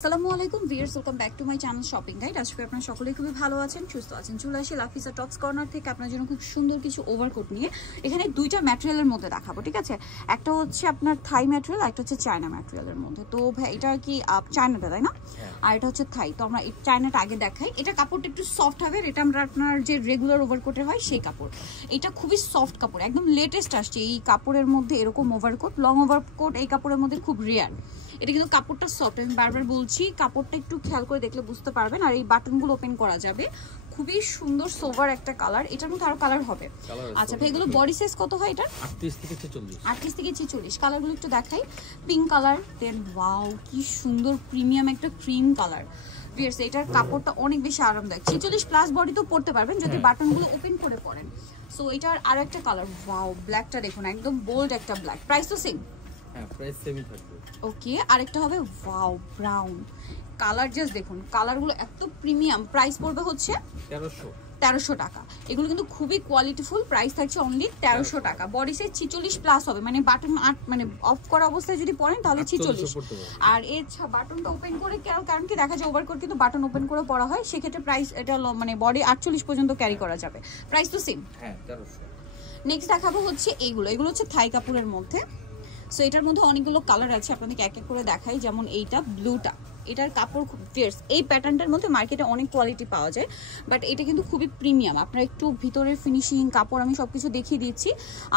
আসসালামু আলাইকুম viewers, welcome back to my channel shopping guide. আজকে আপনারা সকলেই খুবই ভালো আছেন, সুস্থ আছেন। চলে আসি লাফিসা টপস কর্নার থেকে আপনার জন্য খুব সুন্দর কিছু ওভারকোট নিয়ে। এখানে দুইটা ম্যাটেরিয়ালের মধ্যে দেখাবো, ঠিক আছে? একটা হচ্ছে আপনার থাই ম্যাটেরিয়াল, একটা হচ্ছে চায়না ম্যাটেরিয়ালের মধ্যে। তো ভাই এটা কি চায়নাটা, তাই না? আর এটা হচ্ছে থাই। তো আমরা এই চায়নাটা আগে দেখাই। এটা কাপড়টা একটু সফট হবে, এটা আমরা আপনার যে রেগুলার ওভারকোটের হয় সেই কাপড়। এটা খুবই সফট কাপড়, একদম লেটেস্ট আসছে এই কাপড়ের মধ্যে এরকম ওভারকোট। লং ওভারকোট এই কাপড়ের মধ্যে খুব রেয়ার। এটা কিন্তু কাপড়টা সফট, আমি বারবার বলছি, কাপড়টা একটু খেয়াল করে দেখলে বুঝতে পারবেন। আর এই বাটনগুলো ওপেন করা যাবে, খুবই সুন্দর সোভার একটা কালার। এটার মধ্যে আরো কালার হবে। আচ্ছা ভাই, এগুলো বডি সাইজ কত হয়? এটা 38 থেকে 46। 38 থেকে 46। কালারগুলো একটু দেখাই। পিঙ্ক কালার, দেন ওয়াও কি সুন্দর প্রিমিয়াম একটা ক্রিম কালার। ভিউয়ার্স, এটার কাপড়টা অনেক বেশি আরামদায়ক। 46 প্লাস বডি তো পরতে পারবেন যদি বাটনগুলো ওপেন করে পরেন। সো এটার আরো একটা কালার, ওয়াও ব্ল্যাকটা দেখুন, একদম বোল্ড একটা ব্ল্যাক। প্রাইস তো সেম? হ্যাঁ, প্রাইস সেমই থাকবে। ওকে, আরেকটা হবে ওয়াও ব্রাউন কালার। জাস্ট দেখুন কালারগুলো এত প্রিমিয়াম। প্রাইস পড়বে হচ্ছে 1300 টাকা। এগুলো কিন্তু খুবই কোয়ালিটিফুল। প্রাইস থাকছে অনলি 1300 টাকা। বডি সাইজ 46 প্লাস হবে, মানে বাটন মানে অফ করা অবস্থায় যদি পরেন তাহলে 46। আর এর বাটনটা ওপেন করে, কারণ কি দেখা যায় ওভারকোট কিন্তু বাটন ওপেন করে পরা হয়, সেক্ষেত্রে প্রাইস এটা মানে বডি 48 পর্যন্ত ক্যারি করা যাবে। প্রাইস তো সেম। হ্যাঁ, 1300। নেক্সট দেখাবো হচ্ছে এগুলো হচ্ছে থাই কাপড়ের মধ্যে। সো এটার মধ্যে অনেকগুলো কালার আছে, আপনাদেরকে এক এক করে দেখাই। যেমন এইটা ব্লুটা, এটার কাপড় খুব ফিয়ার্স। এই প্যাটার্নটার মধ্যে মার্কেটে অনেক কোয়ালিটি পাওয়া যায়, বাট এটা কিন্তু খুবই প্রিমিয়াম। আপনার একটু ভিতরের ফিনিশিং, কাপড় আমি সবকিছু দেখিয়ে দিচ্ছি।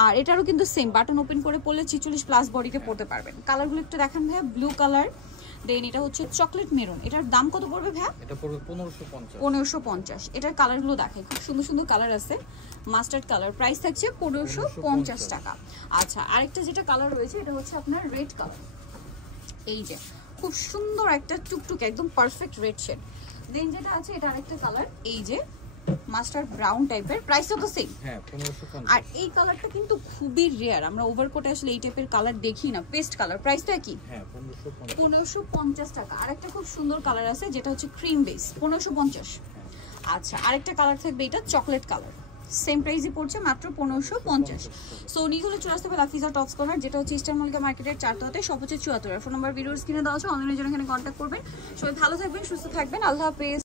আর এটারও কিন্তু সেম, বাটন ওপেন করে পরলে 46 প্লাস বডিতে পরতে পারবেন। কালারগুলো একটু দেখান ভাইয়া। ব্লু কালার, দেন এটা হচ্ছে চকলেট মেরুন। এটার দাম কত পড়বে ভাইয়া? এটা পড়বে 1550। 1550। এটার কালারগুলো দেখাই, খুব সুন্দর সুন্দর কালার আছে। মাস্টার্ড কালার, প্রাইস থাকছে 1550 টাকা। আচ্ছা, আরেকটা যেটা কালার রয়েছে এটা হচ্ছে আপনার রেড কালার। এই যে খুব সুন্দর একটা টুকটুকে একদম পারফেক্ট রেড শেড। দেন যেটা আছে এটা আরেকটা কালার, এই যে মাস্টার্ড ব্রাউন টাইপের। প্রাইসটা তো সেম। হ্যাঁ, 1550। আর এই কালারটা কিন্তু খুবই রেয়ার, আমরা ওভারকোটে আসলে এই টাইপের কালার দেখি না। Paste colour. প্রাইসটা কি? হ্যাঁ, 1550। 1550 টাকা। আরেকটা খুব সুন্দর কালার আছে যেটা হচ্ছে ক্রিম বেস, 1550। আচ্ছা, আরেকটা কালার থাকবে এটা চকলেট কালার, সেম প্রাইসই পড়ছে মাত্র 1550। সো নিগুলো চলে আসতে হবে লাফিসা টপস কর্নার, যেটা হচ্ছে ইস্টার্ন মল্লিকা মার্কেটের 4 তলাতে, সবচেয়ে 74। ফোন নাম্বার ভিডিওর স্ক্রিনে দেওয়া আছে, অনলাইনে জন্য এখানে কন্ট্যাক্ট করবেন। সবাই ভালো থাকবেন, সুস্থ থাকবেন, আল্লাহ হাফেজ।